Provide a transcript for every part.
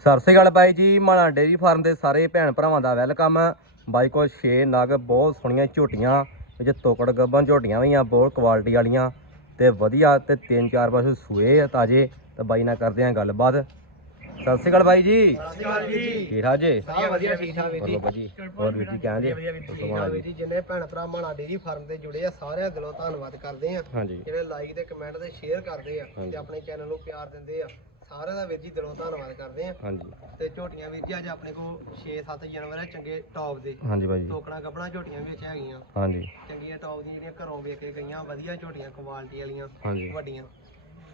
ਸਤਿ ਸ਼੍ਰੀ ਅਕਾਲ ਬਾਈ ਜੀ ਮਾਣਾ dairy farm ਦੇ ਸਾਰੇ ਭੈਣ ਭਰਾਵਾਂ ਦਾ ਵੈਲਕਮ। ਬਾਈ ਕੋਲ 6 ਨਗ ਬਹੁਤ ਸੋਹਣੀਆਂ ਝੋਟੀਆਂ ਵਿੱਚ ਤੋਕੜ ਗੱਬਨ ਝੋਟੀਆਂ ਵੀ ਆ ਬਹੁਤ ਕੁਆਲਿਟੀ ਵਾਲੀਆਂ ਤੇ ਵਧੀਆ ਤੇ ਤਿੰਨ ਚਾਰ ਪਾਸੇ ਸੂਏ ਆ ਤਾਜੇ ਤੇ ਬਾਈ ਨਾਲ ਕਰਦੇ ਆ ਗੱਲਬਾਤ। ਸਤਿ ਸ਼੍ਰੀ ਅਕਾਲ ਬਾਈ ਜੀ। ਸਤਿ ਸ਼੍ਰੀ ਅਕਾਲ ਜੀ ਠੀਕ ਠਾਕ ਜੀ? ਵਧੀਆ ਵਧੀਆ ਠੀਕ ਠਾਕ ਵੀਰ ਜੀ। ਬੋਲੋ ਬਾਜੀ ਹੋਰ ਵੀਰ ਜੀ ਕਹਿੰਦੇ ਠੀਕ ਠਾਕ ਵੀਰ ਜੀ। ਜਿੰਨੇ ਭੈਣ ਭਰਾ ਮਾਣਾ ਡੇਰੀ ਫਾਰਮ ਤੇ ਜੁੜੇ ਆ ਸਾਰਿਆਂ ਦਿਲੋਂ ਧੰਨਵਾਦ ਕਰਦੇ ਆ। ਹਾਂਜੀ। ਜਿਹੜੇ ਲਾਈਕ ਤੇ ਕਮੈਂਟ ਤੇ ਸ਼ੇਅਰ ਕਰਦੇ ਆ ਹਾਂਜੀ। ਤੇ ਆਪਣੇ ਚੈਨਲ ਨੂੰ ਪਿਆਰ ਦਿੰਦੇ ਆ। ਸਾਰਿਆਂ ਦਾ ਵੀਰ ਜੀ ਦਿਲੋਂ ਧੰਨਵਾਦ ਕਰਦੇ ਆ ਹਾਂਜੀ। ਤੇ ਝੋਟੀਆਂ ਵੀਰ ਜੀ ਅੱਜ ਆਪਣੇ ਕੋਲ 6-7 ਜਾਨਵਰ ਆ ਚੰਗੇ ਟੌਪ ਦੇ। ਹਾਂਜੀ ਬਾਈ ਜੀ। ਟੋਕਣਾ ਗੱਬਣਾ ਝੋਟੀਆਂ ਵਿੱਚ ਹੈਗੀਆਂ। ਹਾਂਜੀ। ਚੰਗੀਆਂ ਟੌਪ ਦੀਆਂ ਜਿਹੜੀਆਂ ਘਰੋਂ ਵੇਖ ਕੇ ਗਈਆਂ ਵਧੀਆ ਝੋਟੀਆਂ ਕੁਆਲਿਟੀ ਵਾਲੀਆਂ ਹਾਂਜੀ। ਵੱਡੀਆਂ।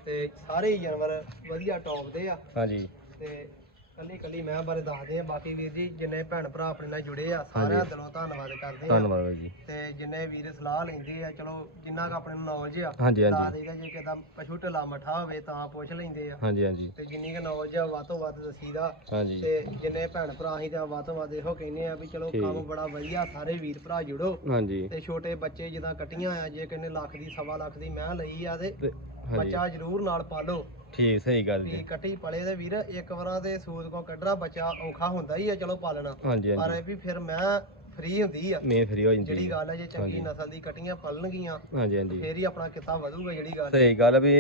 ਤੇ ਸਾਰੇ ਹੀ ਜਾਨਵਰ ਵਧੀਆ ਟੌਪ ਦੇ ਆ। ਹਾਂਜੀ। ਤੇ ਕੱਲੀ ਕੱਲੀ ਮੈਂ ਬਾਰੇ ਦੱਸਦੇ ਆ ਬਾਕੀ ਵੀਰ ਜੀ ਜਿੰਨੇ ਭੈਣ ਭਰਾ ਆਪਣੇ ਨਾਲ ਜੁੜੇ ਆ ਸਾਰਿਆਂ ਦਿਲੋਂ ਧੰਨਵਾਦ ਕਰਦੇ ਆ। ਧੰਨਵਾਦ ਬਾਈ ਜੀ। ਤੇ ਜਿੰਨੇ ਵੀਰ ਸਲਾਹ ਲੈਂਦੇ ਆ ਚਲੋ ਜਿੰਨਾ ਕੁ ਆਪਣੇ ਨੂੰ ਨੌਲੇਜ ਆ ਹਾਂਜੀ ਦੱਸ ਹਾਂਜੀ ਦੇਗਾ ਜੇ ਕਿਦਾ ਪਸ਼ੂ ਢਿੱਲਾ ਮਠਾ ਹੋਵੇ ਤਾਂ ਪੁੱਛ ਲੈਂਦੇ ਆ। ਹਾਂਜੀ ਹਾਂਜੀ। ਤੇ ਜਿੰਨੀ ਕੁ ਨੌਲੇਜ ਆ ਵੱਧ ਤੋਂ ਵੱਧ ਦਸੀਦਾ। ਹਾਂਜੀ। ਤੇ ਜਿੰਨੇ ਭੈਣ ਭਰਾ ਅਸੀਂ ਤਾਂ ਵੱਧ ਤੋਂ ਵੱਧ ਇਹੋ ਕਹਿੰਦੇ ਆ ਵੀ ਚਲੋ ਠੀਕ। ਕੰਮ ਬੜਾ ਵਧੀਆ ਸਾਰੇ ਵੀਰ ਭਰਾ ਜੁੜੋ। ਹਾਂਜੀ। ਤੇ ਛੋਟੇ ਬੱਚੇ ਜਿੱਦਾਂ ਕੱਟੀਆਂ ਆ ਜੇ ਕਿੰਨੇ ਲੱਖ ਦੀ ਸਵਾ ਲੱਖ ਦੀ ਮੈਂ ਲਈ ਆ ਤੇ ਤੇ ਹਾਂਜੀ। ਬੱਚਾ ਜ਼ਰੂਰ ਨਾਲ ਪਾਲੋ। ਠੀਕ ਸਹੀ ਗੱਲ ਵੀ ਜੀ ਕੱਟੀ ਪਲੇ ਦੇ ਵੀਰ ਇੱਕ ਵਾਰਾਂ ਦੇ ਸੂਦ ਕੋ ਕੱਢਣਾ ਬੱਚਾ ਔਖਾ ਹੁੰਦਾ ਹੀ ਆ ਚਲੋ ਪਾਲਣਾ ਹਾਂਜੀ ਪਰ ਇਹ ਵੀ ਫਿਰ ਮੈਂ ਫ੍ਰੀ ਹੁੰਦੀ ਆ। ਮੇ ਫਰੀ ਹੋ ਜਾਂਦੀ ਜਿਹੜੀ ਹੈ। ਗੱਲ ਹੈ ਜੇ ਚੰਗੀ ਨਸਲ ਦੀ ਕੱਟੀਆਂ ਪਲਣਗੀਆਂ ਹਾਂਜੀ ਹਾਂਜੀ। ਫੇਰ ਹੀ ਆਪਣਾ ਕਿੱਤਾ ਵਧੂਗਾ ਜਿਹੜੀ ਗੱਲ ਸਹੀ ਗੱਲ ਵੀ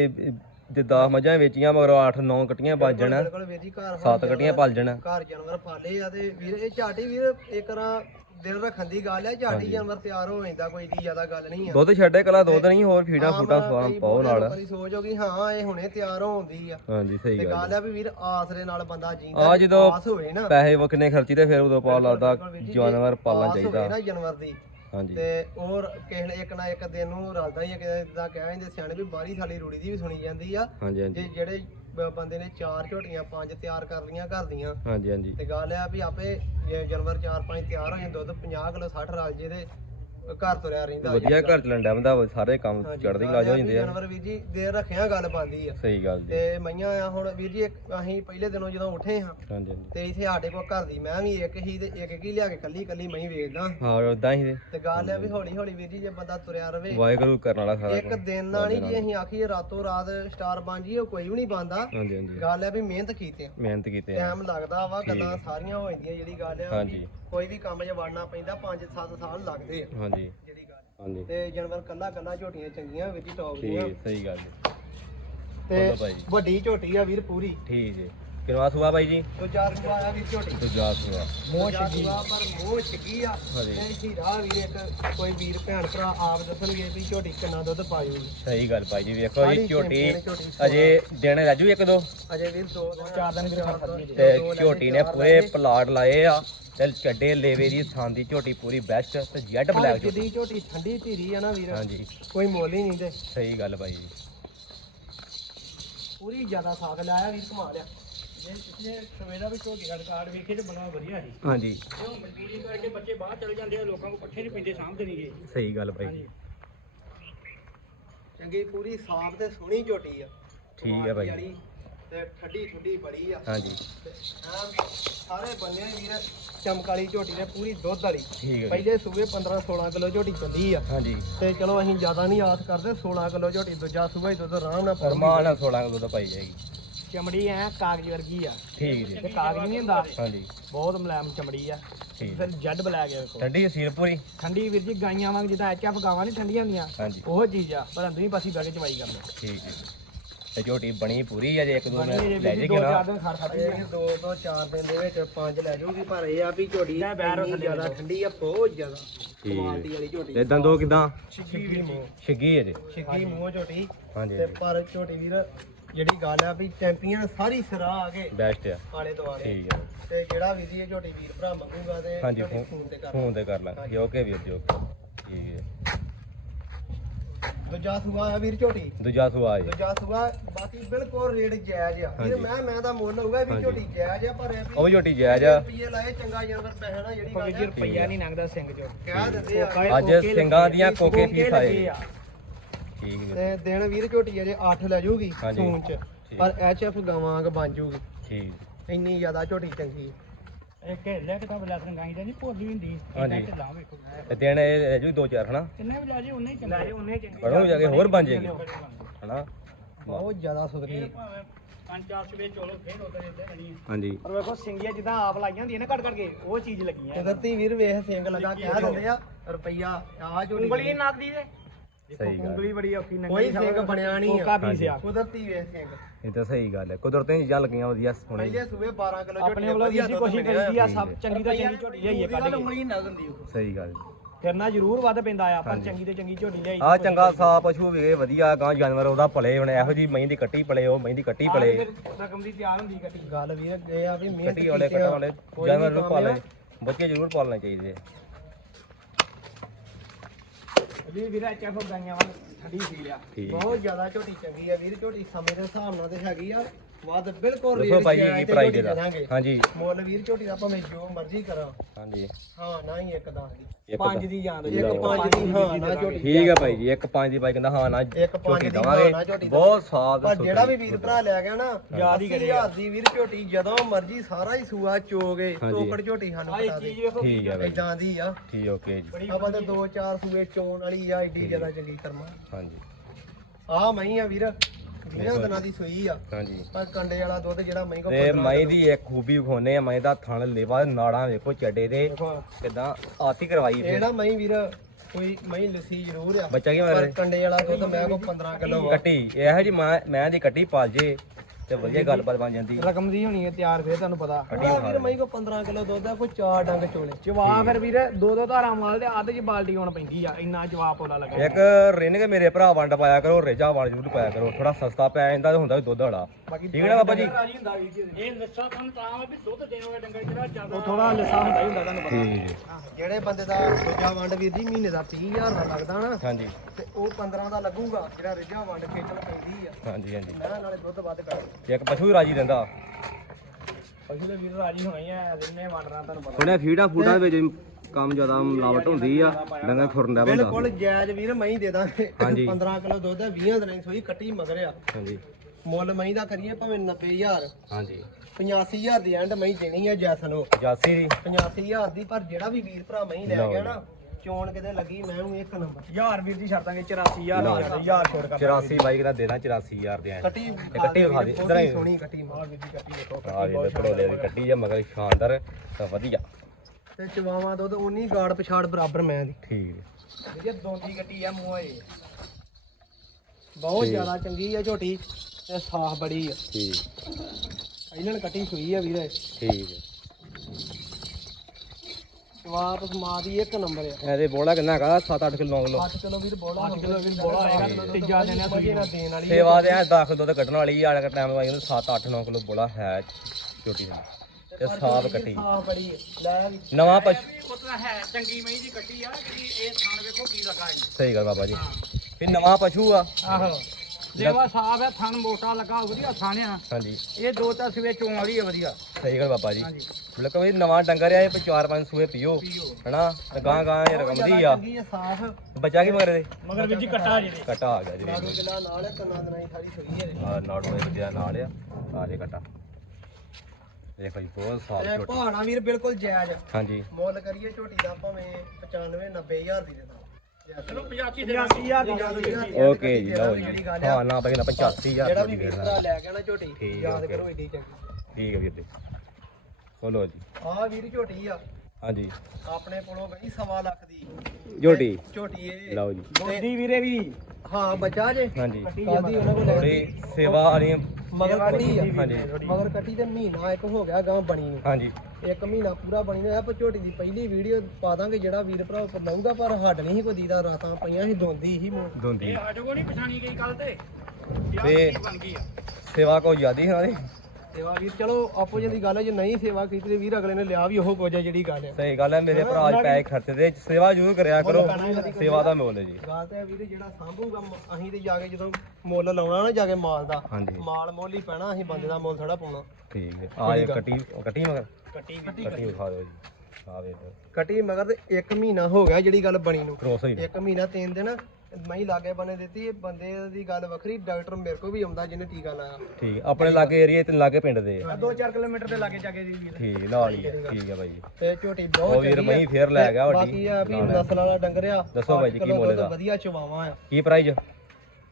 ਜੇ 10 ਮੱਝਾਂ ਵੇਚੀਆਂ ਮਗਰ 8 9 ਕੱਟੀਆਂ ਬਚ ਜਾਣ ਬਿਲਕੁਲ ਵੀਰ ਜੀ ਘਰ ਹੁਣ 7 ਕੱਟੀਆਂ ਪਲ ਜਾਣ। ਘਰ ਜਾਨਵਰ ਪਾਲੇ ਆ ਤੇ ਵੀਰ ਇਹ ਝਾਟੀ ਵੀਰ ਇੱਕ ਰਾਂ ਦਿਲ ਰੱਖਣ ਦੀ ਗੱਲ ਹੈ ਝਾਟੀ ਜਾਨਵਰ ਤਿਆਰ ਹੋ ਜਾਂਦਾ ਕੋਈ ਏਡੀ ਜ਼ਿਆਦਾ ਗੱਲ ਨਹੀਂ ਆ। ਦੁੱਧ ਛੱਡੇ ਕਲਾ ਦੁੱਧ ਨਹੀਂ ਹੋਰ ਫੀਡਾਂ ਫੂਟਾਂ ਸਵਾਮ ਪਾਓ ਨਾਲ। ਦੀ ਸੋਚ ਹੋ ਗਈ ਹਾਂ ਇਹ ਹੁਣੇ ਤਿਆਰ ਹੋਉਂਦੀ ਆ। ਹਾਂਜੀ ਸਹੀ ਤੇ ਗੱਲ ਗੱਲ ਆ ਵੀ ਵੀਰ ਆਸਰੇ ਨਾਲ ਬੰਦਾ ਜੀਂਦਾ ਆ ਜਦੋਂ ਆਸ ਹੋਵੇ ਨਾ। ਪੈਸੇ ਵਕਨੇ ਖਰਚੀ ਤੇ ਫਿਰ ਉਦੋਂ ਪਾ ਲੱਗਦਾ ਜਾਨਵਰ ਪਾਲਣਾ ਆਸ ਹੋਵੇ ਚਾਹੀਦਾ। ਨਾ ਜਾਨਵਰ ਦੀ। ਹਾਂਜੀ। ਤੇ ਹੋਰ ਕਿਸੇ ਨੇ ਇੱਕ ਨਾ ਇੱਕ ਦਿਨ ਨੂੰ ਰਲਦਾ ਹੀ ਆ ਕਿਤੇ ਦਾ ਕਹਿ ਜਾਂਦੇ ਸਿਆਣੇ ਵੀ ਬਾਹਰੀ ਸਾਲੀ ਰੂੜੀ ਦੀ ਵੀ ਸੁਣੀ ਜਾਂਦੀ ਆ। ਜੇ ਜਿਹੜੇ ਬ- ਬੰਦੇ ਨੇ ਚਾਰ ਝੋਟੀਆਂ ਪੰਜ ਤਿਆਰ ਕਰ ਲਈਆਂ ਘਰ ਦੀਆਂ। ਹਾਂਜੀ ਹਾਂਜੀ। ਤੇ ਗੱਲ ਆ ਵੀ ਆਪੇ ਜੇ ਜਾਨਵਰ ਚਾਰ ਪੰਜ ਤਿਆਰ ਹੋ ਜਾਂਦੇ ਦੁੱਧ 50 ਕਿਲੋ 60 ਰਲ ਜੇ ਤੇ ਘਰ ਤੁਰਿਆ ਰਹਿੰਦਾ ਵਧੀਆ ਘਰ ਚਲਣ ਡਿਆ ਬੰਦਾ ਸਾਰੇ ਕੰਮ ਚੜ੍ਹਦੀ ਕਲਾ ਹੋ ਜਾਂਦੇ ਆ। ਜਾਨਵਰ ਵੀਰ ਜੀ ਦੇਰ ਰੱਖਿਆ ਗੱਲ ਬੰਦੀ ਆ। ਸਹੀ ਗੱਲ ਜੀ। ਤੇ ਮਈਆਂ ਆ ਹੁਣ ਵੀਰ ਜੀ ਇੱਕ ਅਸੀਂ ਪਹਿਲੇ ਦਿਨੋਂ ਜਦੋਂ ਉੱਠੇ ਹਾਂ ਹਾਂਜੀ ਹਾਂਜੀ। ਤੇ ਇੱਥੇ ਸਾਡੇ ਕੋਲ ਘਰ ਦੀ ਮੈਂ ਵੀ ਇੱਕ ਹੀ ਤੇ ਇੱਕ ਕੀ ਲਿਆ ਕੇ ਕੱਲੀ ਕੱਲੀ ਮੈਂ ਵੇਚਦਾ ਹਾਂ ਉਦਾਂ ਹੀ ਤੇ। ਤੇ ਗੱਲ ਆ ਵੀ ਹੌਲੀ ਹੌਲੀ ਵੀਰ ਜੀ ਜੇ ਬੰਦਾ ਤੁਰਿਆ ਰਵੇ। ਵਾਹਿਗੁਰੂ ਕਰਨ ਵਾਲਾ ਸਾਰਾ ਇੱਕ ਦਿਨ ਨਾਲ ਨਹੀਂ ਜੀ ਅਸੀਂ ਆਖੀਏ ਰਾਤੋਂ ਰਾਤ ਸਟਾਰ ਬਣ ਜੀ ਉਹ ਕੋਈ ਵੀ ਨਹੀਂ ਬਣਦਾ। ਹਾਂਜੀ ਹਾਂਜੀ। ਗੱਲ ਆ ਵੀ ਮਿਹਨਤ ਕੀਤੇ ਆ। ਮਿਹਨਤ ਕੀਤੇ ਆ। ਟਾਈਮ ਲੱਗਦਾ ਵਾ ਗੱਲਾਂ ਸਾਰੀਆਂ ਹੋ ਜਾਂਦੀਆਂ ਜਿਹੜੀ ਗੱਲ ਆ ਹਾਂਜੀ। ਕੋਈ ਵੀ ਕੰਮ 'ਚ ਵੜਨਾ ਪੈਂਦਾ 5-7 ਸਾਲ ਲੱਗਦੇ ਆ। ਹਾਂਜੀ। ਜਿਹੜੀ ਗੱਲ। ਹਾਂਜੀ। ਤੇ ਜਾਨਵਰ ਕੱਲਾ ਕੱਲਾ ਝੋਟੀਆਂ ਚੰਗੀਆਂ ਜੀ ਟੌਪ ਦੀਆਂ। ਠੀਕ ਸਹੀ ਗੱਲ ਤੇ। ਵੱਡੀ ਝੋਟੀ ਆ ਵੀਰ ਪੂਰੀ। ਠੀਕ ਜੀ ਕਿਨਵਾ ਸੁਆ ਬਾਈ ਜੀ। ਦੂਜਾ ਸੂਆ ਆ ਵੀਰ ਝੋਟੀ। ਦੂਜਾ ਸੁਆ। ਮੋਹ ਛੱਗੀ ਪਰ ਮੋਹ ਛੱਗੀ ਆ। ਹੀਰਾ ਵੀਰ ਇੱਕ ਕੋਈ ਵੀਰ ਭੈਣ ਭਰਾ ਆਪ ਦੱਸਣਗੇ ਵੀ ਝੋਟੀ ਕਿੰਨਾ ਦੁੱਧ ਪਾਇਓਗੀ ਸਹੀ ਗੱਲ ਭਾਈ ਜੀ ਵੇਖੋ ਸਾਰੀ ਜੀ ਝੋਟੀ ਚਿੰਤਾਂ ਨੇ ਝੋਟੀ ਅਜੇ ਦਿਨ ਰਾਜੂ ਇੱਕ ਦੋ? ਅਜੇ ਵੀਰ ਦੋ ਚਾਰ ਦਿਨ ਵੀਰ ਖਾਦੀ ਤੇ ਝੋਟੀ ਨੇ ਪੂਰੇ ਪਲਾਟ ਲਾਏ ਆ ਤੇ ਚੱਡੇ ਲੇਵੇ ਦੀ ਥਾਂ ਦੀ ਝੋਟੀ ਪੂਰੀ ਬੈਸਟ ਤੇ ਜੈਡ ਬਲੈਕ ਝੋਟੀ ਜਿੱਦੀ ਝੋਟੀ। ਠੰਡੀ ਧੀਰੀ ਆ ਨਾ ਵੀਰ ਹਾਂਜੀ। ਕੋਈ ਮੁੱਲ ਹੀ ਨਹੀਂ ਤੇ। ਸਹੀ ਗੱਲ ਭਾਈ ਜੀ। ਪੂਰੀ ਜ਼ਿਆਦਾ ਸਾਥ ਲਾਇਆ ਵੀਰ ਕਮਾ ਲਿਆ। ਜੇ ਪਿਛਲੇ ਸਮੇਂ ਦਾ ਵੀ ਝੋਟੀ ਦਾ ਰਿਕਾਰਡ ਵੇਖੇ ਤੇ ਬੜਾ ਵਧੀਆ ਸੀ। ਹਾਂਜੀ। ਉਹ ਮਜ਼ਦੂਰੀ ਕਰਕੇ ਬੱਚੇ ਬਾਹਰ ਚਲੇ ਜਾਂਦੇ ਆ ਲੋਕਾਂ ਕੋਲ ਪੱਠੇ ਨਹੀਂ ਪੈਂਦੇ ਸਾਂਭਦੇ ਨਹੀਂਗੇ ਸਹੀ ਗੱਲ ਭਾਈ ਜੀ। ਚੰਗੀ ਪੂਰੀ ਸਾਫ਼ ਤੇ ਸੋਹਣੀ ਝੋਟੀ ਆ। ਠੀਕ ਹੈ ਭਾਈ। ਵਾਲੀ ਤੇ ਠੱਡੀ ਠੁੱਡੀ ਬੜੀ ਆ। ਹਾਂਜੀ। ਤੇ ਐਨ ਸਾਰੇ ਬੰਨੇ ਵੀਰ ਚਮਕਾਲੀ ਝੋਟੀ ਨੇ ਪੂਰੀ ਦੁੱਧ ਵਾਲੀ। ਠੀਕ ਹੈ ਜੀ। ਪਹਿਲੇ ਸੂਏ 15 16 ਕਿਲੋ ਝੋਟੀ ਚੱਲੀ ਆ। ਹਾਂਜੀ। ਤੇ ਚਲੋ ਅਸੀਂ ਜ਼ਿਆਦਾ ਨਹੀਂ ਆਸ ਕਰਦੇ 16 ਕਿਲੋ ਝੋਟੀ ਦੂਜਾ ਸੂਆ ਹੀ ਦੁੱਧ ਆਰਾਮ ਨਾਲ ਪਾਉਂਦੀ। ਰਮਾਨ 16 ਕਿਲੋ ਦਾ ਪਾਈ ਜਾਏਗੀ। ਚਮੜੀ ਐ ਕਾਗਜ਼ ਵਰਗੀ ਆ। ਠੀਕ ਜੀ। ਤੇ ਕਾਗਜ਼ ਨਹੀਂ ਹੁੰਦਾ। ਹਾਂਜੀ। ਬਹੁਤ ਮੁਲਾਇਮ ਚਮੜੀ ਆ। ਠੀਕ ਫਿਰ ਜੱਡ ਬਲੈਕ ਆ ਵੇਖੋ ਠੰਡੀ ਸੀਲ ਪੂਰੀ? ਠੰਡੀ ਵੀਰ ਜੀ ਗਾਈਆਂ ਵਾਂਗ ਜਿੱਦਾਂ ਐਚਐਫ ਗਾਵਾਂ ਨਹੀਂ ਠੰਡੀਆਂ ਹੁੰਦੀਆਂ। ਹਾਂਜੀ। ਉਹ ਚੀਜ਼ ਆ ਪਰ ਅੰਦਰੀ ਪਾਸੀ ਬਹਿ ਕੇ ਚਵਾਈ ਕਰਦੇ। ਠੀਕ ਹੈ ਤੇ ਝੋਟੀ ਬਣੀ ਪੂਰੀ ਅਜੇ ਇੱਕ ਦੋ ਜੇ ਲੈ ਵੀਰ ਜੀ ਦੋ ਨਾ। ਚਾਰ ਦਿਨ ਖੜ ਸਕਦੀ ਆ। ਦੋ ਤੋਂ ਚਾਰ ਦਿਨ ਦੇ ਵਿੱਚ ਪੰਜ ਲੈ ਜਾਊਗੀ ਪਰ ਇਹ ਆ ਵੀ ਝੋਟੀ ਇੰਨੀ ਜ਼ਿਆਦਾ ਠੰਡੀ ਆ ਬਹੁਤ ਜ਼ਿਆਦਾ ਕੁਆਲਿਟੀ ਵਾਲੀ ਝੋਟੀ। ਤੇ ਦੰਦੋ ਕਿਦਾਂ? ਛਿੱਗੀ ਮੂੰਹ। ਛਿੱਗੀ ਅਜੇ ਛਿੱਗੀ ਮੂੰਹ ਝੋਟੀ। ਹਾਂਜੀ ਤੇ ਪਰ ਝੋਟੀ ਵੀਰ ਜਿਹੜੀ ਗੱਲ ਆ ਵੀ ਚੈਂਪੀਅਨ ਸਾਰੀ ਸਿਰਾ ਆ ਗਏ ਬੈਸਟ ਆ। ਆਲੇ ਦੁਆਲੇ। ਠੀਕ ਹੈ ਤੇ ਜਿਹੜਾ ਵੀ ਜੀ ਇਹ ਝੋਟੀ ਵੀਰ ਭਰਾ ਮੰਗੂਗਾ ਤੇ ਹਾਂਜੀ, ਝੋਟੀ ਫੋਨ- ਤੇ ਕਰ ਫੋਨ ਤੇ ਕਰ ਲਾਂਗੇ। ਓਕੇ ਵੀਰ ਜੀ ਓਕੇ ਠੀਕ ਹੈ ਦੂਜਾ ਸੂਆ ਆ ਵੀਰ ਝੋਟੀ। ਦੂਜਾ ਸੁਆ ਜੀ। ਦੂਜਾ ਸੂਆ ਬਾਕੀ ਬਿਲਕੁਲ ਰੇਟ ਜਾਇਜ਼ ਆ। ਵੀਰ ਹਾਂਜੀ। ਮੈਂ ਮੈਂ ਦਾ ਮੁੱਲ ਹੋਊਗਾ ਵੀ। ਝੋਟੀ ਜਾਇਜ਼ ਆ ਪਰ ਇਹ ਵੀ ਉਹ ਝੋਟੀ ਜਾਇਜ਼ ਆ। ਰੁਪਈਏ ਲਾਏ ਚੰਗਾ ਜਾਨਵਰ ਪੈਸਾ ਨਾ ਜਿਹੜੀ ਗੱਲ ਆ। ਰੁਪਈਆ ਨਹੀਂ ਲੰਘਦਾ ਸਿੰਘ ਚੋਂ। ਕਹਿ ਦਿੰਦੇ ਆ। ਅੱਜ ਸਿੰਘਾਂ ਦੀਆਂ ਕੋਕੇ ਫੀਸ ਆਏ ਆ। ਠੀਕ ਹੈ। ਤੇ ਦਿਨ ਵੀਰ ਝੋਟੀ ਅਜੇ 8 ਲੈ ਜਾਊਗੀ ਹਾਂਜੀ। ਸੂਨ ਚ। ਪਰ ਐਚਐਫ ਗਾਵਾਂ ਕ ਬਣ ਜਾਊਗੀ। ਠੀਕ। ਇੰਨੀ ਜ਼ਿਆਦਾ ਝੋਟੀ ਚੰਗੀ। ਇਹ ਘੇਲਿਆ ਕਿਤਾਬ ਲੈਸਨ ਗਾਈ ਦਾ ਨਹੀਂ ਭੋਲੀ ਹੁੰਦੀ। ਹਾਂਜੀ। ਲਾ ਵੇਖੋ ਤੇ ਦਿਨ ਇਹ ਰਹਿ ਜੂ ਦੋ ਚਾਰ ਹਨਾ? ਕਿੰਨੇ ਵੀ ਲੈ ਜੇ ਉਹਨੇ ਹੀ ਚੰਗਾ। ਲੈ ਜੇ ਉਹਨੇ ਚੰਗੀ। ਪੜੋ ਜਾ ਕੇ ਹੋਰ ਬਣ ਜਾਏਗੀ। ਹਨਾ? ਬਹੁਤ ਜ਼ਿਆਦਾ ਸੁਧਰੀ। ਪੰਜ ਚਾਰ ਸਵੇ ਚੋਲੋ ਫੇਰ ਉਧਰ ਇੱਧਰ ਆ। ਹਾਂਜੀ। ਪਰ ਵੇਖੋ ਸਿੰਗੀਆਂ ਜਿੱਦਾਂ ਆਪ ਲਾਈਆਂ ਹੁੰਦੀਆਂ ਨੇ ਕੱਟ ਕੱਟ ਕੇ ਉਹ ਚੀਜ਼ ਲੱਗੀਆਂ ਕੁਦਰਤੀ ਵੀਰ ਵੇਖ ਸਿੰਘ ਲਗਾ ਕਹਿ ਦਿੰਦੇ ਆ ਰੁਪਈਆ ਆ ਝੋਟੀ ਉਂਗਲੀ ਨੱਕਦੀ ਦੇ ਸਹੀ ਗੱਲ। ਉਂਗਲੀ ਬੜੀ ਔਖੀ ਨੰਗੀ ਕੋਈ ਸਿੰਘ ਬਣਿਆ ਨਹੀਂ ਕੋਕਾ ਆ ਪੀਸ ਆ ਕੁਦਰਤੀ ਵੇਖ ਸਿੰਘ ਇਹ ਤਾਂ ਸਹੀ ਗੱਲ ਹੈ ਕੁਦਰਤੀ ਚੀਜ਼ਾਂ ਲੱਗੀਆਂ ਵਧੀਆ ਸੋਹਣੀ ਪਹਿਲੇ ਸੂਏ 12 ਕਿਲੋ ਝੋਟੀ ਆਪਣੇ ਵੱਲੋਂ ਜੀ ਕੋਸ਼ਿਸ਼ ਕਰੀਦੀ ਆ ਸਭ ਚੰਗੀ ਤੋਂ ਚੰਗੀ ਝੋਟੀ ਲਿਆਈਏ ਕੱਢ ਕੇ। ਉਂਗਲੀ ਨਗੰਦੀ ਉਹ। ਸਹੀ ਗੱਲ ਫਿਰਨਾ ਜ਼ਰੂਰ ਵੱਧ ਪੈਂਦਾ ਆ ਪਰ ਚੰਗੀ ਤੋਂ ਚੰਗੀ ਝੋਟੀ ਲਿਆਈ ਆ ਚੰਗਾ ਸਾਫ਼ ਪਸ਼ੂ ਵੀ ਵਧੀਆ ਗਾਂ ਜਾਨਵਰ ਉਹਦਾ ਪਲੇ ਹੁਣ ਇਹੋ ਜੀ ਮਹੀਂ ਦੀ ਕੱਟੀ ਪਲੇ ਉਹ ਮਹੀਂ ਦੀ ਕੱਟੀ ਪਲੇ ਰਕਮ ਦੀ ਤਿਆਰ ਹੁੰਦੀ ਕੱਟੀ। ਗੱਲ ਵੀਰ ਇਹ ਆ ਵੀ ਮਿਹਨਤ ਕੱਟੀ ਵਾਲੇ ਆ। ਕੱਟਣ ਵਾਲੇ ਜਾਨਵਰ ਨੂੰ ਪਾਲੇ ਆ। ਬੱਚੇ ਜ਼ਰੂਰ ਪਾਲਣੇ ਚਾਹੀਦੇ ਵੀ ਵੀਰਾ ਐਚਐਫ ਗਾਈਆਂ ਵਾਲ ਠੰਡੀ ਸੀ ਲਿਆ ਠੀਕ। ਬਹੁਤ ਜ਼ਿਆਦਾ ਝੋਟੀ ਚੰਗੀ ਆ ਵੀਰ ਝੋਟੀ ਸਮੇਂ ਦੇ ਹਿਸਾਬ ਨਾਲ ਤੇ ਹੈਗੀ ਆ। ਵੱਧ ਬਿਲਕੁਲ ਰੇਟ ਭਾਈ ਦਾ। ਹਾਂਜੀ। ਮੁੱਲ ਵੀਰ ਝੋਟੀ ਦਾ ਭਾਵੇਂ ਜੋ ਮਰਜ਼ੀ ਕਰਾਂ। ਹਾਂਜੀ। ਹਾਂ ਨਾ ਹੀ ਇੱਕ ਦੀ। ਪੰਜ ਦੀ। ਜਾਨ ਇੱਕ ਪੰਜ ਦੀ ਹਾਂ ਨਾ ਝੋਟੀ ਠੀਕ ਹੈ ਭਾਈ ਜੀ ਇੱਕ ਪੰਜ ਦੀ ਬਾਈ ਕਹਿੰਦਾ ਹਾਂ ਨਾ ਇੱਕ ਪੰਜ ਝੋਟੀ ਦੀ ਹਾਂ ਦਵਾਂਗੇ ਨਾ ਝੋਟੀ ਬਹੁਤ ਸਾਫ਼ ਪਰ ਜਿਹੜਾ ਵੀ ਵੀਰ ਭਰਾ ਲੈ ਗਿਆ ਨਾ ਯਾਦ ਹੀ ਕਰਿਆ। 80000 ਦੀ ਵੀਰ ਝੋਟੀ ਜਦੋਂ ਮਰਜ਼ੀ ਸਾਰਾ ਹੀ ਸੂਆ ਚੋਗੇ। ਟੋਕੜ ਝੋਟੀ ਸਾਨੂੰ ਬਤਾ ਦੇ। ਠੀਕ ਹੈ ਭਾਈ ਇਦਾਂ ਦੀ ਆ। ਠੀਕ ਓਕੇ ਜੀ। ਆਪਾਂ ਤਾਂ ਦੋ ਚਾਰ ਸੂਏ ਚੋਣ ਵਾਲੀ ਆ ਏਡੀ ਜ਼ਿਆਦਾ ਚੰਗੀ ਕਰਮਾ। ਹਾਂਜੀ। ਆ ਮਹੀਂ ਆ ਵੀਰ। ਵੀਰਾਂ ਦਿਨਾਂ ਦੀ ਸੂਈ ਆ। ਹਾਂਜੀ। ਪਰ ਕੰਡੇ ਵਾਲਾ ਦੁੱਧ ਜਿਹੜਾ ਮਹੀਂ ਕੋ ਤੇ ਮਾਈ ਦੀ ਇੱਕ ਖੂਬੀ ਵਿਖਾਉਨੇ ਆ ਮਾਈ ਦਾ ਥਣ ਲੇਵਾ ਨਾੜਾਂ ਵੇਖੋ ਚੱਡੇ ਦੇ ਕਿਦਾਂ ਆਤੀ ਕਰਵਾਈ ਫਿਰ। ਇਹੜਾ ਮਹੀਂ ਵੀਰ ਕੋਈ ਮਹੀਂ ਲੱਸੀ ਜ਼ਰੂਰ ਆ। ਬੱਚਾ ਕੀ ਕੰਡੇ ਵਾਲਾ ਦੁੱਧ ਮੈਂ ਕੋ 15 ਕਿਲੋ ਕੱਟੀ ਇਹੋ ਜੀ ਮਾਂ ਮੈਂ ਦੀ ਕੱਟੀ ਪਾਲ ਜੇ। ਤੇ ਵਧੀਆ ਗੱਲਬਾਤ ਬਣ ਜਾਂਦੀ। ਰਕਮ ਦੀ ਹੋਣੀ ਹੈ ਤਿਆਰ ਫੇਰ ਤੁਹਾਨੂੰ ਪਤਾ। ਆ ਵੀਰ ਮਹੀਂ ਕੋ 15 ਕਿਲੋ ਦੁੱਧ ਆ ਕੋਈ ਚਾਰ ਡੰਗ ਚੋਲੇ। ਜਵਾ ਫਿਰ ਵੀਰ ਦੋ ਦੋ ਧਾਰਾਂ ਮਾਲ ਤੇ ਅੱਧ ਚ ਬਾਲਟੀ ਹੋਣ ਪੈਂਦੀ ਆ ਇੰਨਾ ਜਵਾਬ ਪੋਲਾ ਲੱਗਾ। ਇੱਕ ਰਿੰਨ ਕੇ ਮੇਰੇ ਭਰਾ ਵੰਡ ਪਾਇਆ ਕਰੋ ਰੇਜਾ ਵੰਡ ਜ਼ਰੂਰ ਪਾਇਆ ਕਰੋ ਥੋੜਾ ਸਸਤਾ ਪੈ ਜਾਂਦਾ ਤੇ ਹੁੰਦਾ ਵੀ ਦੁੱਧ ਵਾਲਾ। ਠੀਕ ਹੈ ਨਾ ਬਾਬਾ ਜੀ? ਇਹ ਲੱਸਾ ਤੁਹਾਨੂੰ ਤਾਂ ਵੀ ਦੁੱਧ ਦੇਣ ਵਾਲਾ ਡੰਗਰ ਜਿਹੜਾ ਜ਼ਿਆਦਾ ਥੋੜਾ ਲੱਸਾ ਹੁੰਦਾ ਹੀ ਹੁੰਦਾ ਤੁਹਾਨੂੰ ਪਤਾ। ਠੀਕ ਜੀ ਜਿਹੜੇ ਬੰਦੇ ਦਾ ਦੂਜਾ ਵੰਡ ਵੀਰ ਜੀ ਮਹੀਨੇ ਦਾ 30000 ਦਾ ਲੱਗਦਾ ਨਾ ਹਾਂਜੀ। ਤੇ ਉਹ 15 ਦਾ ਲੱਗੂਗਾ ਜਿਹੜਾ ਰਿਜਾ ਵੰਡ ਖੇਚਲ ਪੈਂਦੀ ਆ। ਹਾਂਜੀ ਹਾਂਜੀ। ਮੈਂ ਨਾਲੇ ਦੁੱਧ ਵੱਧ ਕਰ। ਇੱਕ ਪਸ਼ੂ ਰਾਜੀ ਰਹਿੰਦਾ। ਅਸੀਂ ਤੇ ਵੀਰ ਰਾਜੀ ਹੋਣੇ ਆ ਰਿੰਨੇ ਵਾਂਡਰਾਂ ਤੁਹਾਨੂੰ ਪਤਾ। ਥੋੜਾ ਫੀੜਾ ਫੂਡਾ ਵਿੱਚ ਕੰਮ ਜ਼ਿਆਦਾ ਮਿਲਾਵਟ ਹੁੰਦੀ ਆ ਡੰਗਰ ਖੁਰਨ ਦਾ ਬੰਦਾ। ਬਿਲਕੁਲ ਜਾਇਜ਼ ਵੀਰ ਮਹੀਂ ਦੇ ਦਾਂਗੇ। ਹਾਂਜੀ। 15 ਕਿਲੋ ਦੁੱਧ ਆ 20 ਦਿਨਾਂ ਦੀ ਸੋਈ ਕੱਟੀ ਮਗਰ ਆ। ਹਾਂਜੀ। ਮੁੱਲ ਮਹੀਂ ਦਾ ਕਰੀਏ ਭਾਵੇਂ 90000 ਹਾਂਜੀ। 85000 ਦੀ ਐਂਡ ਮਹੀਂ ਦੇਣੀ ਆ ਜੈਸਨ ਨੂੰ। ਜਾਸੀ ਦੀ। 85000 ਦੀ ਪਰ ਜਿਹੜਾ ਵੀ ਵੀਰ ਭਰਾ ਮਹੀਂ ਲੈ ਲਓ ਗਿਆ ਜੀ। ਨਾ ਚੋਣ ਕਿਤੇ ਲੱਗੀ ਮੈਂ ਉਹਨੂੰ ਇੱਕ ਨੰਬਰ ਯਾਰ ਵੀਰ ਦੀ ਸ਼ਰਤਾਂਗੇ 84000 ਲਓ। ਦਾ ਯਾਰ ਛੋੜ ਕਰ 84 ਬਾਈਕ ਦਾ ਦੇਣਾ 84000 ਦੇ ਕੱਟੀ ਇਹ ਕੱਟੀ ਵਿਖਾ ਦੇ, ਇੱਧਰ। ਸੋਹਣੀ ਕੱਟੀ ਮਗਰ ਵੀਰ ਦੀ ਕੱਟੀ ਦੇਖੋ ਆ ਵੇ ਪੜੋਲੇ ਦੀ ਕੱਟੀ ਆ। ਮਗਰ ਸ਼ਾਨਦਾਰ ਤਾਂ ਵਧੀਆ। ਤੇ ਚਵਾਵਾ ਦੁੱਧ ਉਨੀ ਗਾੜ ਪਛਾੜ ਬਰਾਬਰ ਮੈਂ ਦੀ। ਠੀਕ ਜੇ ਦੋਂਦੀ ਕੱਟੀ ਆ ਮੂੰਹ ਇਹ ਬਹੁਤ ਜ਼ਿਆਦਾ ਚੰਗੀ ਆ ਝੋਟੀ। ਤੇ ਸਾਫ਼ ਬੜੀ ਆ। ਠੀਕ। ਇਹਨਾਂ ਕੱਟੀ ਸੂਈ ਆ ਵੀਰੇ। ਠੀਕ ਜਵਾਬ ਸਮਾ ਦੀ ਇੱਕ ਨੰਬਰ ਆ। ਇਹਦੇ ਬੋਲਾ ਕਿੰਨਾ ਹੈਗਾ? 7-8 ਕਿਲੋ 9 ਕਿਲੋ 8 ਕਿਲੋ ਵੀਰ ਬੋਲਾ 8 ਕਿਲੋ ਵੀਰ ਬੋਲਾ ਆਏਗਾ ਤੀਜਾ ਦਿਨ ਆ ਦੇਣ ਵਾਲੀ ਸੇਵਾ ਦੇ 10 ਦੁੱਧ ਕੱਢਣ ਵਾਲੀ ਆ ਜਿਹੜਾ ਟਾਈਮ ਵਾਈ ਉਹਨੂੰ 7-8 9 ਕਿਲੋ ਬੋਲਾ ਹੈ ਝੋਟੀ ਦੀ ਤੇ ਸਾਫ਼ ਕੱਟੀ। ਸਾਫ਼ ਬੜੀ ਆ। ਲੈ ਵੀ। ਨਵਾਂ ਪਸ਼ੂ ਉਤਨਾ ਹੈ ਚੰਗੀ ਮਈ ਦੀ ਕੱਟੀ ਆ ਜਿਹੜੀ ਇਹ ਥਾਣ ਵੇਖੋ ਕੀ ਲੱਗਾ ਸਹੀ ਗੱਲ ਬਾਬਾ ਜੀ। ਵੀ ਨਵਾਂ ਪਸ਼ੂ ਆ। ਆਹੋ। ਦੇਵਾ ਸਾਫ਼ ਹੈ ਥਣ ਮੋਟਾ ਲੱਗਾ ਵਧੀਆ ਥਣ ਆ। ਹਾਂਜੀ। ਇਹ ਦੋ ਤਾਂ ਸਵੇ ਚੋਂ ਵਾਲੀ ਆ ਵਧੀਆ। ਸਹੀ ਗੱਲ ਬਾਬਾ ਜੀ। ਹਾਂਜੀ। ਬਿਲਕੁਲ ਵੀ ਨਵਾਂ ਡੰਗਰ ਆ ਇਹ ਚਾਰ ਪੰਜ ਸੂਏ ਪੀਓ। ਪੀਓ। ਹਨਾ? ਤੇ ਗਾਂ ਗਾਂ ਇਹ ਰਕਮਦੀ ਆ। ਚੰਗੀ ਆ ਸਾਫ਼। ਬੱਚਾ ਕੀ ਮਗਰ ਦੇ ਮਗਰ ਜੀ ਕੱਟਾ ਜਿਹੜੇ। ਕਟਾ ਆ ਗਿਆ ਜੀ ਨਾੜੂ ਕਿਲਾ ਨਾਲ ਹੈ ਕੰਨਾਂ ਦੇ ਨਾਲ ਸਾਰੀ ਸੂਈ ਹੈ ਆ ਨਾੜੂ ਦੇ ਵਧੀਆ ਨਾਲ ਆ। ਆ ਜੇ ਕਟਾ। ਦੇਖੋ ਜੀ ਬਹੁਤ ਸਾਫ਼ ਤੇ ਝੋਟੀ। ਪਹਾੜਾ ਵੀਰ ਬਿਲਕੁਲ ਜਾਇਜ਼। ਹਾਂਜੀ। ਮੁੱਲ ਕਰੀਏ ਝੋਟੀ ਦਾ ਭਾਵੇਂ 95 90000 ਦੀ ਦੇ ਦਾਂ। ਚਲੋ 85 ਦੇ 80000 ਦੀ ਗੱਲ ਹੋਈ ਓਕੇ ਜੀ ਲਓ ਜੀ। ਹਾਂ ਨਾ ਬਈ ਨਾ 85000 ਜਿਹੜਾ ਵੀ ਵੀਰ ਲੈ ਗਿਆ ਨਾ ਝੋਟੀ ਯਾਦ। ਕਰੋ ਏਡੀ ਚੰਗੀ। ਠੀਕ ਹੈ ਵੀਰ ਜੀ। ਬੋਲੋ ਜੀ। ਆਹ ਵੀਰ ਝੋਟੀ ਆ। ਹਾਂਜੀ। ਆਪਣੇ ਕੋਲੋਂ ਗਈ ਸਵਾ ਲੱਖ ਦੀ। ਝੋਟੀ। ਝੋਟੀ ਇਹ। ਲਓ ਜੀ। ਦੋਦੀ ਵੀਰੇ ਵੀ। ਹਾਂ ਬੱਚਾ ਜੇ। ਹਾਂਜੀ। ਕਾਦੀ ਉਹਨਾਂ ਕੋਲ ਥੋੜੀ ਸੇਵਾ ਵਾਲੀ ਮਗਰ ਕੱਟੀ ਆ। ਹਾਂਜੀ। ਮਗਰ ਕੱਟੀ ਤੇ ਮਹੀਨਾ ਇੱਕ ਹੋ ਗਿਆ ਗਾਂ ਬਣੀ ਨੂੰ। ਹਾਂਜੀ। ਇੱਕ ਮਹੀਨਾ ਪੂਰਾ ਬਣੀ ਨੂੰ ਆਪਾਂ ਝੋਟੀ ਦੀ ਪਹਿਲੀ ਵੀਡੀਓ ਪਾ ਦਾਂਗੇ ਜਿਹੜਾ ਵੀਰ ਭਰਾ ਉੱਪਰ ਲਾਊਗਾ ਪਰ ਹੱਡ ਨਹੀਂ ਸੀ ਕੋਈ ਦੀਦਾ ਰਾਤਾਂ ਪਈਆਂ ਸੀ ਦੋਂਦੀ ਸੀ ਮੂੰਹ। ਦੁੰਦੀ ਇਹ ਸਾਡੇ ਕੋਲ ਨਹੀਂ ਪਛਾਣੀ ਗਈ ਕੱਲ ਤੇ। ਤੇ ਬਣ ਗਈ ਆ। ਸੇਵਾ ਕੋ ਜਿਆਦੀ ਹੈ ਸੇਵਾ ਵੀਰ ਚਲੋ ਆਪੋ ਜੀ ਦੀ ਗੱਲ ਹੈ ਜੇ ਨਹੀਂ ਸੇਵਾ ਕੀਤੀ ਤੇ ਵੀਰ ਅਗਲੇ ਨੇ ਲਿਆ ਵੀ ਉਹ ਕੁਝ ਜਿਹੜੀ ਗੱਲ ਹੈ। ਸਹੀ ਗੱਲ ਹੈ ਮੇਰੇ ਭਰਾ ਅੱਜ ਪੈਸੇ ਖਰਚਦੇ ਸੇਵਾ ਜ਼ਰੂਰ ਕਰਿਆ ਕਰੋ ਸੇਵਾ ਦਾ ਮੁੱਲ ਹੈ ਜੀ। ਗੱਲ ਤੇ ਵੀਰ ਜਿਹੜਾ ਸਾਂਭੂਗਾ ਅਸੀਂ ਤੇ ਜਾ ਕੇ ਜਦੋਂ ਮੁੱਲ ਲਾਉਣਾ ਨਾ ਜਾ ਕੇ ਮਾਲ ਦਾ ਮਾਲ ਮੁੱਲ ਹੀ ਪੈਣਾ ਅਸੀਂ ਬੰਦੇ ਦਾ ਮੁੱਲ ਥੋੜਾ ਪਾਉਣਾ। ਠੀਕ ਹੈ। ਆ ਇਹ ਕੱਟੀ ਕੱਟੀ ਮਗਰ? ਕੱਟੀ ਕੱਟੀ ਵਿਖਾ ਦਿਓ ਜੀ। ਆ ਵੇ ਕੱਟੀ ਮਗਰ ਤੇ 1 ਮਹੀਨਾ ਹੋ ਗਿਆ ਜਿਹੜੀ ਗੱਲ ਬਣੀ ਨੂੰ। ਇੱਕ ਮਹੀਨਾ ਤਿੰਨ ਦਿਨ ਮੈਂ ਲਾਗੇ ਬਣੇ ਦਿੱਤੀ ਇਹ ਬੰਦੇ ਦੀ ਗੱਲ ਵੱਖਰੀ ਡਾਕਟਰ ਮੇਰੇ ਕੋ ਵੀ ਆਉਂਦਾ ਜਿਹਨੇ ਟੀਕਾ ਲਾਇਆ। ਠੀਕ ਆਪਣੇ ਲਾਗੇ ਏਰੀਆ ਤੇ ਲਾਗੇ ਪਿੰਡ ਦੇ। ਆ। 2-4 ਕਿਲੋਮੀਟਰ ਦੇ ਲਾਗੇ ਜਾਗੇ ਜੀ ਵੀਰ ਠੀਕ ਨਾਲ ਹੀ ਠੀਕ ਹੈ ਬਾਈ ਜੀ। ਤੇ ਝੋਟੀ ਉਹ ਬਹੁਤ ਵੀਰ ਚੰਗੀ ਆ। ਮਹੀਂ ਫੇਰ ਲੈ ਗਿਆ ਵੱਡੀ। ਬਾਕੀ ਆ ਵੀ ਨਸਲ ਵਾਲਾ ਡੰਗਰ ਆ। ਦੱਸੋ ਬਾਈ ਜੀ ਕੀ ਕਿਲੋ ਮੁੱਲ ਦੁੱਧ ਦਾ ਵਧੀਆ ਚਵਾਵਾ ਆ। ਕੀ ਪ੍ਰਾਈਸ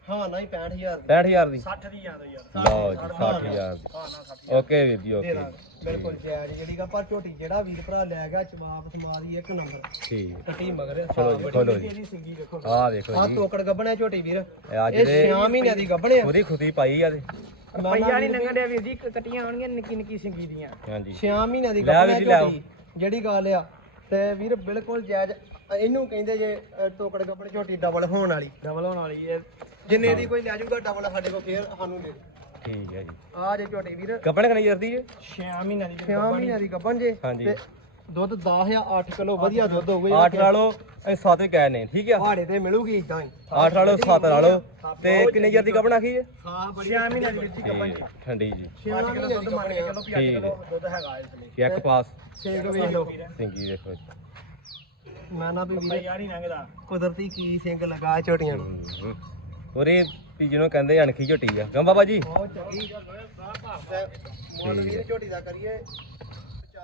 ਹਾਂ ਨਾ ਹੀ 65000 ਦੀ। 65000 ਦੀ? 60 ਦੀ ਆ ਦੋ ਯਾਰ। ਲਓ ਜੀ 60000 ਦੀ। ਹਾਂ ਨਾ 60 ਓਕੇ ਵੀਰ ਜੀ ਦੇ ਓਕੇ ਬਿਲਕੁਲ ਜਾਇਜ਼ ਜਿਹੜੀ ਗਾ ਪਰ ਝੋਟੀ ਜਿਹੜਾ ਵੀਰ ਭਰਾ ਲੈ ਗਿਆ ਜਵਾਬ ਸਮਾਦੀ ਇੱਕ ਨੰਬਰ। ਠੀਕ। ਕੱਟੀ ਮਗਰ ਚਲੋ ਜੀ ਖੋਲੋ ਜੀ। ਇਹਦੀ ਸਿੰਗੀ ਦੇਖੋ। ਆਹ ਦੇਖੋ ਆ ਜੀ। ਤੋਕੜ ਗੱਬਣਾ ਝੋਟੀ ਵੀਰ। ਇਹ ਅੱਜ ਇਹ ਦੇ 6 ਮਹੀਨਿਆਂ ਦੀ ਗੱਬਣੇ ਆ। ਉਹਦੀ ਖੁਦੀ ਪਾਈ ਆ ਤੇ। ਪਈਆ ਨਹੀਂ ਲੰਗਣ ਡਿਆ ਵੀਰ ਜੀ ਕਟੀਆਂ ਆਉਣਗੀਆਂ ਨਿੱਕੀ ਨਿੱਕੀ ਸਿੰਗੀ ਦੀਆਂ। ਹਾਂਜੀ। 6 ਮਹੀਨਿਆਂ ਦੀ ਗੱਬਣਾ ਝੋਟੀ। ਜਿਹੜੀ ਗੱਲ ਆ ਤੇ ਵੀਰ ਬਿਲਕੁਲ ਜਾਇਜ਼। ਇਹਨੂੰ ਕਹਿੰਦੇ ਜੇ ਅ, ਤੋਕੜ ਗੱਬਣ ਝੋਟੀ ਡਬਲ ਹੋਣ ਵਾਲੀ। ਡਬਲ ਹੋਣ ਵਾਲੀ ਹੈ। ਜਿੰਨੇ ਦੀ ਕੋਈ ਲੈ ਜਾਊਗਾ ਡਬਲ ਸਾਡੇ ਕੋਲ ਫੇਰ ਸਾਨੂੰ ਦੇ ਠੀਕ ਹੈ ਜੀ। ਆ ਜੇ ਝੋਟੀ ਵੀਰ। ਕੱਪੜੇ ਕਣੀ ਜਰਦੀ ਜੀ? 6 ਮਹੀਨਿਆਂ ਦੀ 6 ਮਹੀਨਿਆਂ ਦੀ ਗੱਬਣ ਜੇ। ਹਾਂਜੀ। ਤੇ ਦੁੱਧ 10 ਜਾਂ 8 ਕਿਲੋ ਵਧੀਆ ਦੁੱਧ ਹੋਊਗਾ ਆਠ ਲਾ ਲਓ ਅਸੀਂ ਸੱਤ ਵੀ ਕਹਿ ਨੇ ਠੀਕ ਆ? ਪਹਾੜੇ ਤੇ ਮਿਲੂਗੀ ਇਦਾਂ ਹੀ। ਆਠ ਲਾ ਲਓ ਸੱਤ ਲਾ ਲਓ ਤੇ ਕਿੰਨੇ ਜਰ ਦੀ ਕੱਪਣਾ ਕੀ ਹੈ ਹਾਂ ਬੜੀ 6 ਮਹੀਨਿਆਂ ਦੀ ਵੀਰ ਜੀ ਠੀਕ, ਠੰਡੀ ਜੀ। 6 ਕਿਲੋ ਦੁੱਧ ਮੰਨ ਕੇ ਚਲੋ ਵੀ 8 ਠੀਕ ਕਿਲੋ ਦੁੱਧ ਹੈਗਾ ਇਸ ਲਈ। ਇੱਕ ਪਾਸ। ਛੇਕ ਵੇਖ ਲਓ। ਸਿੰਗੀ ਦੇਖੋ ਮੈਂ ਨਾ ਵੀ ਵੀਰ ਪਈਆ ਨਹੀਂ ਲੰਘਦਾ। ਕੁਦਰਤੀ ਕੀ ਸਿੰਘ ਲਗਾ ਝੋਟੀਆਂ ਨੂੰ। ਹੂੰ। ਉਰੇ ਵੀ ਜਿਹਨੂੰ ਕਹਿੰਦੇ ਅਣਖੀ ਝੋਟੀ ਆ। ਕਿਉਂ ਬਾਬਾ ਜੀ। ਬਹੁਤ ਚੰਗੀ ਤੇ ਮੁੱਲ ਵੀਰ ਝੋਟੀ ਦਾ ਕਰੀਏ। 95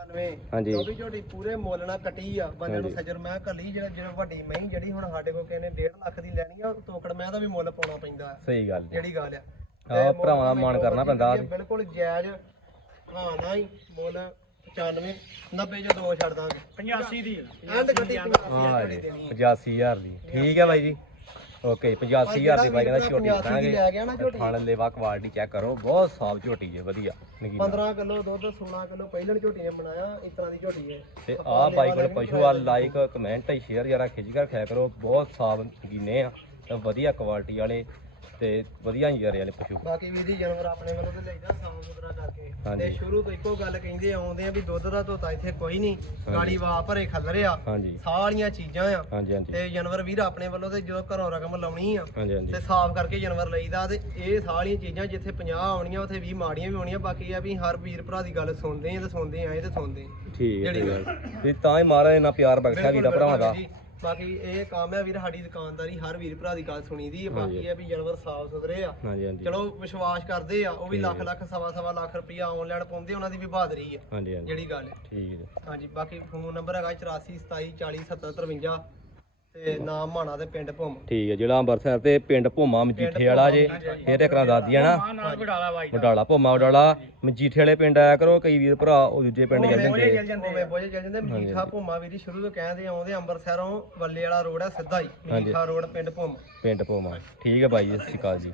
ਹਾਂਜੀ। ਕਿਉਂਕਿ ਝੋਟੀ ਪੂਰੇ ਮੁੱਲ ਨਾਲ ਕੱਟੀ ਆ ਬੰਦੇ ਨੂੰ ਸੱਜਰ ਮੈਂ ਕੱਲੀ ਜਿਹੜਾ ਜਿਹੜਾ ਵੱਡੀ ਮਹੀਂ ਜਿਹੜੀ ਹੁਣ ਸਾਡੇ ਕੋਲ ਕਹਿੰਦੇ 1.5 ਲੱਖ ਦੀ ਲੈਣੀ ਆ ਤੋਕੜ ਮੈਂ ਦਾ ਵੀ ਮੁੱਲ ਪਾਉਣਾ ਪੈਂਦਾ ਸਹੀ ਗੱਲ ਜੀ। ਜਿਹੜੀ ਗੱਲ ਆ। ਆਹ ਭਰਾਵਾਂ ਦਾ ਮਾਣ ਕਰਨਾ ਪੈਂਦਾ ਇਹ ਬਿਲਕੁਲ ਜਾਇਜ਼ ਹਾਂ ਨਾ ਹੀ ਮੁੱਲ 95 90 ਚ ਦੋ ਛੱਡ ਦਾਂਗੇ। 85 ਦੀ ਐਂਡ ਕੱਟੀ ਹਾਂ 85 ਜੀ ਦੇਣੀ 85000 ਦੀ। ਠੀਕ ਹੈ ਬਾਈ ਜੀ। ਓਕੇ 85000 ਦੀ ਬਾਈ ਕਹਿੰਦਾ ਝੋਟੀ 85 ਦੀ ਦਾਂਗੇ ਲੈ ਗਿਆ ਨਾ ਝੋਟੀ। ਥਣ ਲੇਵਾ ਕੁਆਲਿਟੀ ਚੈੱਕ ਕਰੋ ਬਹੁਤ ਸਾਫ਼ ਝੋਟੀ ਜੇ ਵਧੀਆ ਨਗੀਨਾ। 15 ਕਿਲੋ ਦੁੱਧ 16 ਕਿਲੋ ਪਹਿਲਣ ਝੋਟੀ ਨੇ ਬਣਾਇਆ ਇਸ ਤਰ੍ਹਾਂ ਦੀ ਝੋਟੀ ਹੈ ਤੇ ਆਹ ਬਾਈ ਕੋਲ ਪਸ਼ੂ ਆ ਲਾਈਕ ਕਮੈਂਟ ਸ਼ੇਅਰ ਜਰਾ ਖਿੱਚ ਕੇ ਰੱਖਿਆ ਕਰੋ ਬਹੁਤ ਸਾਫ਼ ਨਗੀਨੇ ਆ ਤੇ ਵਧੀਆ ਕੁਆਲਿਟੀ ਵਾਲੇ। ਤੇ ਵਧੀਆ ਨਜ਼ਾਰੇ ਵਾਲੇ ਪਸ਼ੂ। ਬਾਕੀ ਵੀਰ ਜੀ ਜਾਨਵਰ ਆਪਣੇ ਵੱਲੋਂ ਤੇ ਲਈਦਾ ਸਾਫ਼ ਸੁਥਰਾ ਕਰਕੇ। ਹਾਂਜੀ। ਤੇ ਸ਼ੁਰੂ ਤੋਂ ਇੱਕੋ ਗੱਲ ਕਹਿੰਦੇ ਆਉਂਦੇ ਆ ਵੀ ਦੁੱਧ ਦਾ ਧੋਤਾ ਇੱਥੇ ਕੋਈ ਨਹੀਂ। ਗਾੜੀ ਵਾਹ ਭਰੇ ਖੱਲਰਿਆ ਹਾਂਜੀ। ਸਾਰੀਆਂ ਚੀਜ਼ਾਂ ਆ। ਹਾਂਜੀ ਹਾਂਜੀ। ਤੇ ਜਾਨਵਰ ਵੀਰ ਆਪਣੇ ਵੱਲੋਂ ਤੇ ਜਦੋਂ ਘਰੋਂ ਰਕਮ ਲਾਉਣੀ ਆ ਹਾਂਜੀ ਹਾਂਜੀ। ਤੇ ਸਾਫ਼ ਕਰਕੇ ਜਾਨਵਰ ਲਈਦਾ ਤੇ ਇਹ ਸਾਰੀਆਂ ਚੀਜ਼ਾਂ ਜਿੱਥੇ 50 ਆਉਣੀਆਂ ਉੱਥੇ 20 ਮਾੜੀਆਂ ਵੀ ਆਉਣੀਆਂ। ਬਾਕੀ ਇਹ ਆ ਵੀ ਹਰ ਵੀਰ ਭਰਾ ਦੀ ਗੱਲ ਸੁਣਦੇ ਆ ਤੇ ਸੁਣਦੇ ਆਏ ਤੇ ਸੁਣਦੇ ਆ। ਠੀਕ ਹੈ ਜਿਹੜੀ ਠੀਕ ਹੈ। ਵੀ ਤਾਂ ਹੀ ਮਹਾਰਾਜ ਇੰਨਾ ਪਿਆਰ ਬਖਸ਼ਿਆ ਵੀਰਾ ਭਰਾਵਾਂ ਦਾ। ਜੀ। ਬਾਕੀ ਇਹ ਕੰਮ ਹੈ ਵੀਰ ਸਾਡੀ ਦੁਕਾਨਦਾਰੀ ਹਰ ਵੀਰ ਭਰਾ ਦੀ ਗੱਲ ਸੁਣੀ ਦੀ ਹੈ ਬਾਕੀ ਇਹ ਆ ਵੀ ਜਾਨਵਰ ਸਾਫ਼ ਸੁਥਰੇ ਆ। ਹਾਂਜੀ ਹਾਂਜੀ। ਚਲੋ ਵਿਸ਼ਵਾਸ ਕਰਦੇ ਆ ਉਹ ਵੀ ਲੱਖ ਲੱਖ ਸਵਾ ਸਵਾ ਲੱਖ ਰੁਪਈਆ ਆਨਲਾਈਨ ਪਾਉਂਦੇ ਉਹਨਾਂ ਦੀ ਵੀ ਬਹਾਦਰੀ ਹੈ ਹਾਂਜੀ ਹਾਂਜੀ। ਜਿਹੜੀ ਗੱਲ ਹੈ ਠੀਕ ਹੈ। ਹਾਂਜੀ ਬਾਕੀ ਫੋਨ ਨੰਬਰ ਹੈਗਾ 84 27 40 70 53 ਤੇ ਨਾਮ ਮਾਣਾ ਤੇ ਪਿੰਡ ਭੁੰਮ। ਠੀਕ ਹੈ ਜਿਹੜਾ ਅੰਮ੍ਰਿਤਸਰ ਤੇ ਪਿੰਡ ਭੋਮਾ ਮਜੀਠੇ ਵਾਲਾ ਜੇ ਫਿਰ ਇੱਕ ਰਾਂ ਦਾਦੀ ਆ ਨਾ? ਆ ਨਾਲ ਘਟਾਲਾ ਬਾਈ ਵਡਾਲਾ ਭੋਮਾ ਵਡਾਲਾ। ਮਜੀਠੇ ਵਾਲੇ ਪਿੰਡ ਆਇਆ ਕਰੋ ਕਈ ਵੀਰ ਭਰਾ ਉਹ ਦੂਜੇ ਪਿੰਡ ਜਾਂਦੇ ਚੱਲ ਜਾਂਦੇ ਉਵੇਂ ਬੋਝੇ ਚੱਲ ਜਾਂਦੇ ਮਜੀਠਾ ਭੁੰਮਾ ਵੀਰੀ ਸ਼ੁਰੂ ਤੋਂ ਕਹਿੰਦੇ ਆਉਂਦੇ ਅੰਮ੍ਰਿਤਸਰੋਂ ਵੱਲੇ ਵਾਲਾ ਰੋਡ ਹੈ ਸਿੱਧਾ ਹੀ। ਮਜੀਠਾ ਰੋਡ ਪਿੰਡ ਭੁੰਮ। ਪਿੰਡ ਭੋਮਾ ਠੀਕ ਹੈ ਬਾਈ ਜੀ। ਸਤਿ ਸ਼੍ਰੀ ਅਕਾਲ ਜੀ।